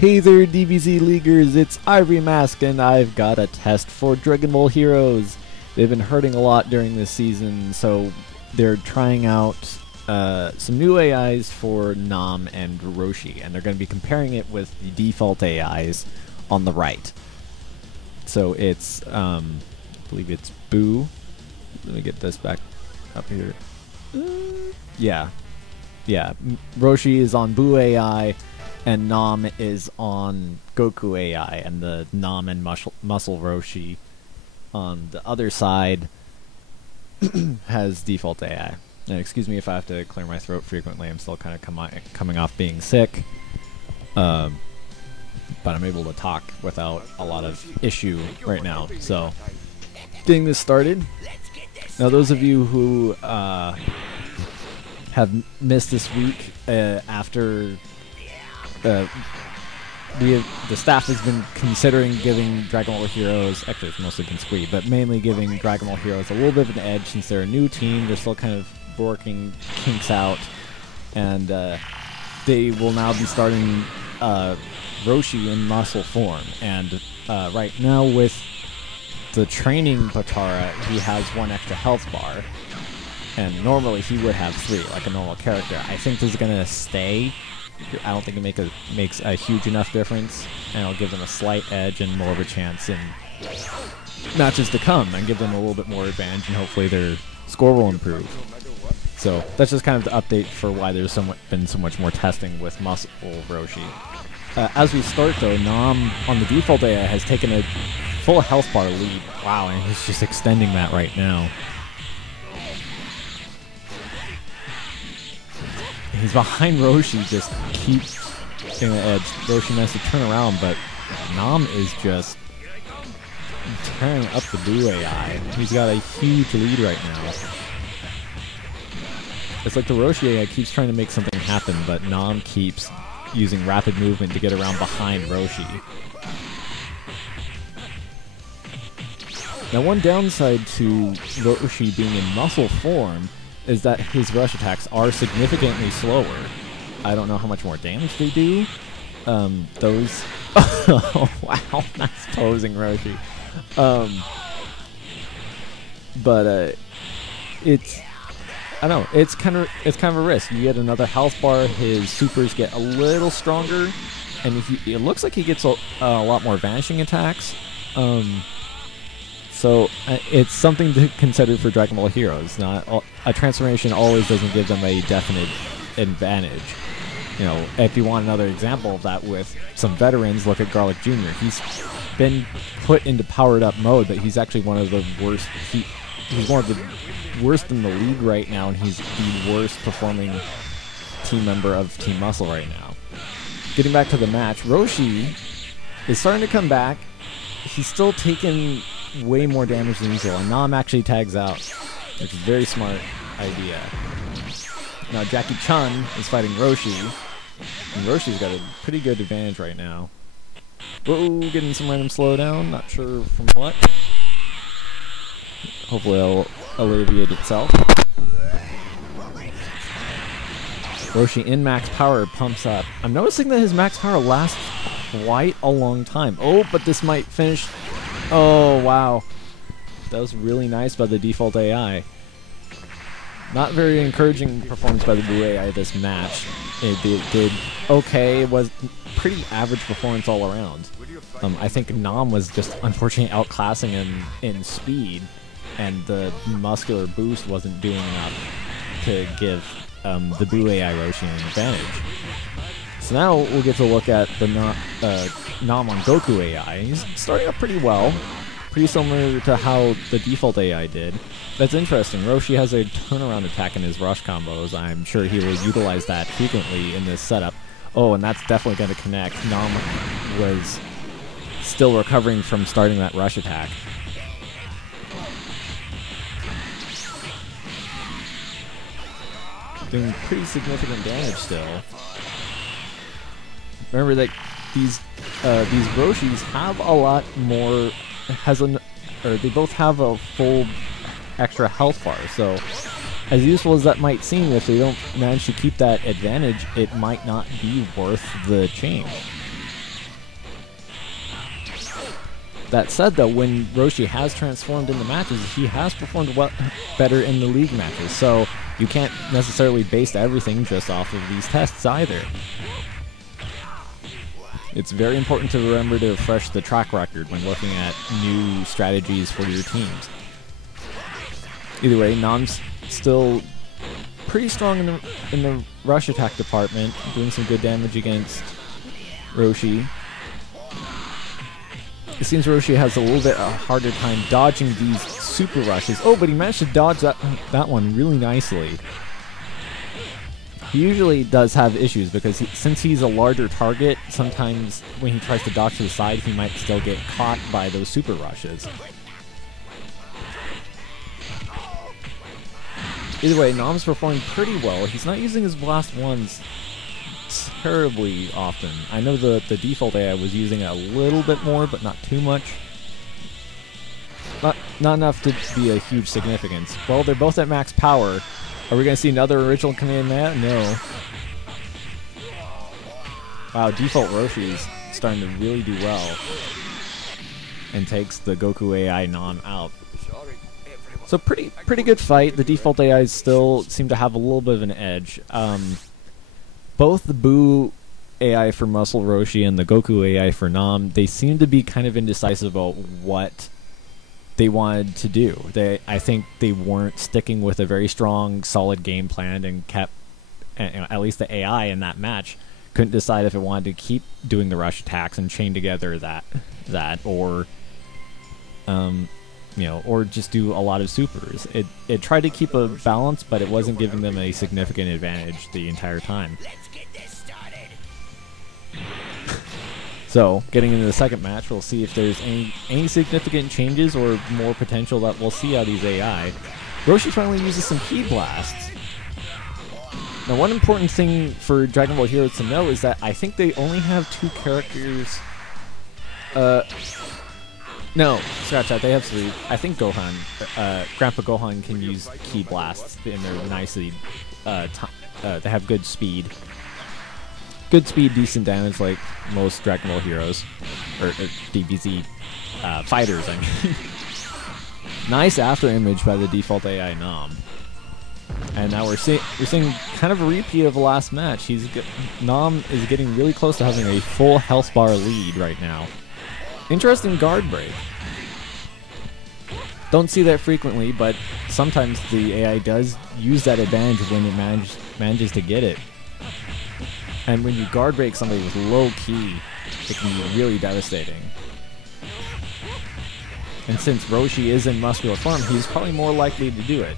Hey there, DBZ Leaguers, it's Ivory Mask, and I've got a test for Dragon Ball Heroes. They've been hurting a lot during this season, so they're trying out some new AIs for Nam and Roshi, and they're going to be comparing it with the default AIs on the right. So it's, I believe it's Boo. Let me get this back up here. Yeah. Roshi is on Boo AI, and Nam is on Goku AI, and the Nam and Muscle Roshi on the other side has default AI. And excuse me if I have to clear my throat frequently. I'm still kind of coming off being sick, but I'm able to talk without a lot of issue right now. So, getting this started. Now, those of you who have missed this week after the staff has been considering giving Dragon Ball Heroes, actually it's mostly Kinsui, but mainly giving Dragon Ball Heroes a little bit of an edge since they're a new team. They're still kind of working kinks out, and they will now be starting Roshi in muscle form. And right now with the training Potara, he has 1 extra health bar, and normally he would have 3, like a normal character. I think this is going to stay. I don't think it makes a huge enough difference, and it'll give them a slight edge and more of a chance in matches to come, and give them a little bit more advantage, and hopefully their score will improve. So that's just kind of the update for why there's been so much more testing with Muscle Roshi. As we start though, Nam on the default AI has taken a full health bar lead. Wow, and he's just extending that right now. He's behind Roshi, just keeps getting the edge. Roshi has to turn around, but Nam is just tearing up the Boo AI. He's got a huge lead right now. It's like the Roshi AI keeps trying to make something happen, but Nam keeps using rapid movement to get around behind Roshi. Now, one downside to Roshi being in muscle form is that his rush attacks are significantly slower. I don't know how much more damage they do. Those... Oh, wow, nice posing, Roshi. It's... I don't know, it's kind of a risk. You get another health bar, his supers get a little stronger, and it looks like he gets a lot more vanishing attacks. So it's something to consider for Dragon Ball Heroes. A transformation always doesn't give them a definite advantage. You know, if you want another example of that with some veterans, look at Garlic Jr. He's been put into powered up mode, but he's actually one of the worst. He's one of the worst in the league right now, and he's the worst performing team member of Team Muscle right now. Getting back to the match, Roshi is starting to come back. He's still taking way more damage than usual, and Nam actually tags out, which is a very smart idea. Now Jackie Chun is fighting Roshi, and Roshi's got a pretty good advantage right now. Whoa, getting some random slowdown, not sure from what. Hopefully it'll alleviate itself. Roshi in max power pumps up. I'm noticing that his max power lasts quite a long time. Oh, but this might finish. Oh, wow. That was really nice by the default AI. Not very encouraging performance by the Boo AI this match. It did okay. It was pretty average performance all around. I think Nam was just unfortunately outclassing him in speed, and the muscular boost wasn't doing enough to give the Boo AI Roshi an advantage. So now we'll get to look at the Nam on Goku AI. He's starting up pretty well, pretty similar to how the default AI did. That's interesting. Roshi has a turnaround attack in his rush combos. I'm sure he will utilize that frequently in this setup. Oh, and that's definitely going to connect. Nam was still recovering from starting that rush attack. Doing pretty significant damage still. Remember that these Roshis have a lot more, they both have a full extra health bar, so as useful as that might seem, if they don't manage to keep that advantage, it might not be worth the change. That said, though, when Roshi has transformed in the matches, he has performed better in the league matches, so you can't necessarily base everything just off of these tests either. It's very important to remember to refresh the track record when looking at new strategies for your teams. Either way, Nam's still pretty strong in the rush attack department, doing some good damage against Roshi. It seems Roshi has a little bit a harder time dodging these super rushes. Oh, but he managed to dodge that one really nicely. He usually does have issues because since he's a larger target, sometimes when he tries to dodge to the side, he might still get caught by those super rushes. Either way, Nam's performing pretty well. He's not using his blast ones terribly often. I know the default AI was using it a little bit more, but not too much. Not enough to be a huge significance. Well, they're both at max power. Are we going to see another original Kamehameha? No. Wow, default Roshi's starting to really do well. And takes the Goku AI Nam out. So pretty good fight. The default AIs still seem to have a little bit of an edge. Both the Buu AI for Muscle Roshi and the Goku AI for Nam, they seem to be kind of indecisive about what they wanted to do. I think they weren't sticking with a very strong, solid game plan and kept, at least the AI in that match, couldn't decide if it wanted to keep doing the rush attacks and chain together that or or just do a lot of supers. It tried to keep a balance, but it wasn't giving them a significant advantage the entire time. So, getting into the second match, we'll see if there's any significant changes or more potential that we'll see out of these AI. Roshi finally uses some Ki Blasts. Now, one important thing for Dragon Ball Heroes to know is that I think they only have 2 characters. No, scratch that. They have 3. I think Gohan, Grandpa Gohan can use Ki Blasts, and they're nicely, they have good speed. Good speed, decent damage, like most Dragon Ball Heroes, or DBZ fighters, I mean. Nice after image by the default AI Nam. And now we're seeing kind of a repeat of the last match. Nam is getting really close to having a full health bar lead right now. Interesting guard break. Don't see that frequently, but sometimes the AI does use that advantage when it manages to get it. And when you guard break somebody with low ki, it can be really devastating. And since Roshi is in muscular form, he's probably more likely to do it.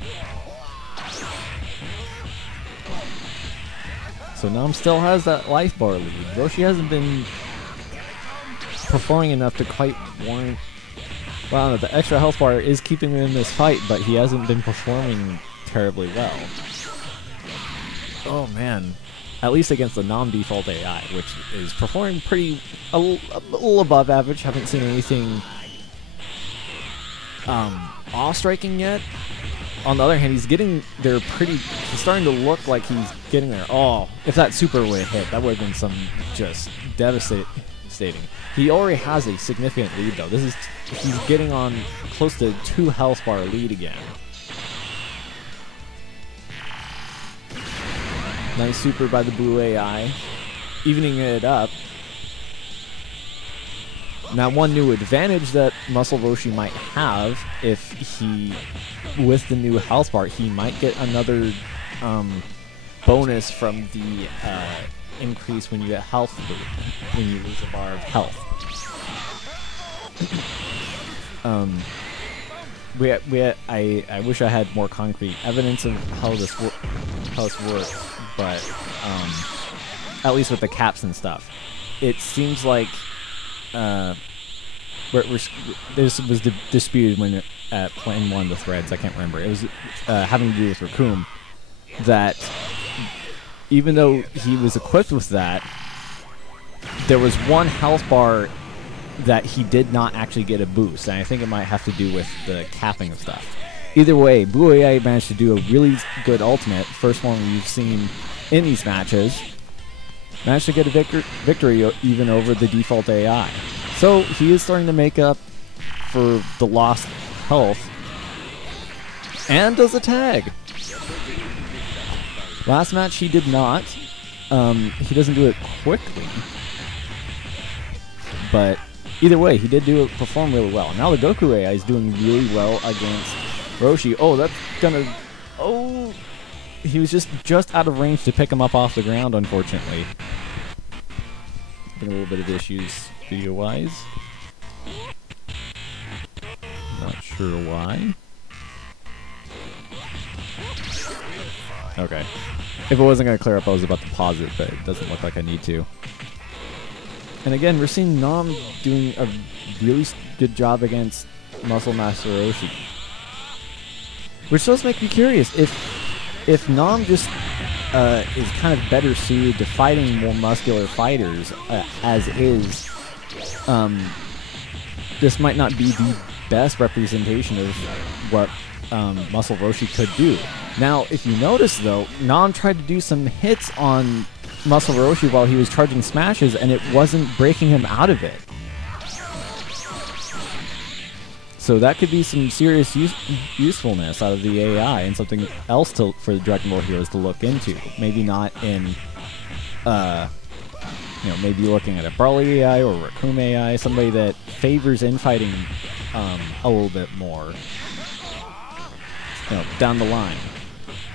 So Nam still has that life bar lead. Roshi hasn't been performing enough to quite warrant... Well, I don't know, the extra health bar is keeping him in this fight, but he hasn't been performing terribly well. Oh man. At least against the non-default AI, which is performing a little above average. Haven't seen anything awe-striking yet. On the other hand, he's getting there he's starting to look like he's getting there. Oh, if that super would have hit, that would have been some just devastating. He already has a significant lead, though. He's getting on close to 2 health bar lead again. Nice super by the Buu AI, evening it up. Now, one new advantage that Muscle Roshi might have, if with the new health bar, he might get another bonus from the increase when you get health boost, when you lose a bar of health. I wish I had more concrete evidence of how this works. But at least with the caps and stuff, it seems like this was disputed when at playing one of the threads. I can't remember. It was having to do with Raccoon. That even though he was equipped with that, there was one health bar that he did not actually get a boost, and I think it might have to do with the capping of stuff. Either way, Buu AI managed to do a really good ultimate, first one we've seen in these matches. Managed to get a victory even over the default AI. So he is starting to make up for the lost health. And does a tag. Last match he did not. He doesn't do it quickly. But either way, he did perform really well. Now the Goku AI is doing really well against Roshi. Oh, that's gonna... Oh... He was just out of range to pick him up off the ground, unfortunately. Having a little bit of issues video-wise. Not sure why. Okay. If it wasn't going to clear up, I was about to pause it, but it doesn't look like I need to. And again, we're seeing Nom doing a really good job against Muscle Master Roshi. Which does make me curious. If Nom just is kind of better suited to fighting more muscular fighters as is, this might not be the best representation of what Muscle Roshi could do. Now, if you notice though, Nom tried to do some hits on Muscle Roshi while he was charging smashes, and it wasn't breaking him out of it. So that could be some serious usefulness out of the AI and something else for the Dragon Ball heroes to look into. Maybe not in, maybe looking at a Broly AI or Raccoon AI, somebody that favors infighting a little bit more, down the line.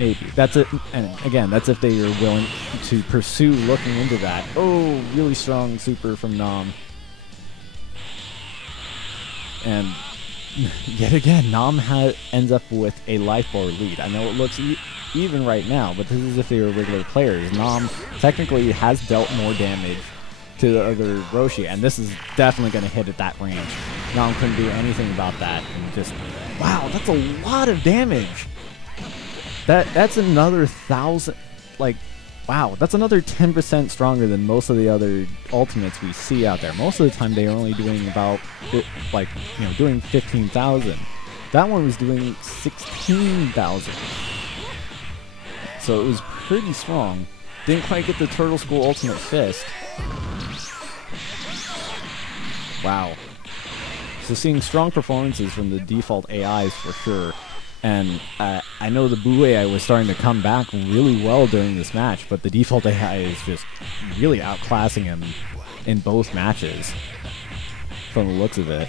Maybe. That's it. And again, that's if they are willing to pursue looking into that. Oh, really strong super from Nom. And yet again, Nom ends up with a life bar lead. I know it looks even right now, but this is if they were regular players. Nom technically has dealt more damage to the other Roshi, and this is definitely going to hit at that range. Nom couldn't do anything about that, and just, wow, that's a lot of damage. That's another 1,000, like, wow, that's another 10% stronger than most of the other ultimates we see out there. Most of the time they are only doing about, doing 15,000. That one was doing 16,000. So it was pretty strong. Didn't quite get the Turtle School Ultimate Fist. Wow. So seeing strong performances from the default AIs for sure. And I know the Buu AI was starting to come back really well during this match, but the default AI is just really outclassing him in both matches, from the looks of it.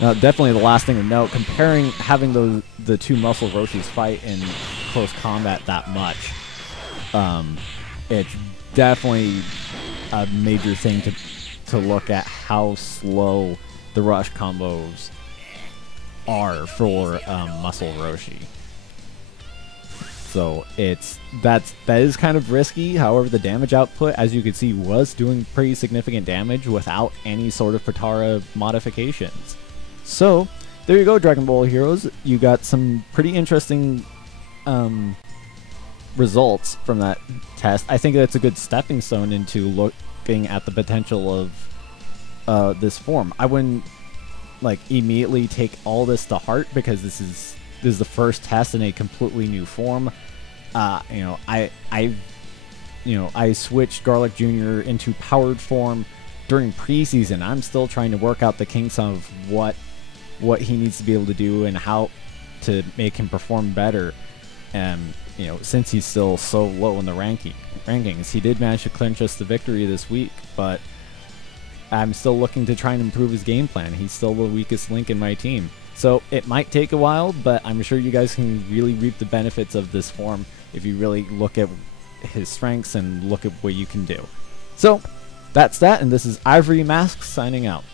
Now, definitely the last thing to note, having the two Muscle Roshis fight in close combat that much, it's definitely a major thing to look at how slow the rush combos are for Muscle Roshi. So that is kind of risky. However, the damage output, as you can see, was doing pretty significant damage without any sort of Potara modifications. So there you go, Dragon Ball heroes. You got some pretty interesting results from that test. I think that's a good stepping stone into looking at the potential of this form. I wouldn't immediately take all this to heart, because this is the first test in a completely new form. I switched Garlic Jr. into powered form during preseason. I'm still trying to work out the kinks of what he needs to be able to do and how to make him perform better. And since he's still so low in the rankings, he did manage to clinch us the victory this week, but I'm still looking to try and improve his game plan. He's still the weakest link in my team. So it might take a while, but I'm sure you guys can really reap the benefits of this form if you really look at his strengths and look at what you can do. So that's that, and this is Ivory Mask signing out.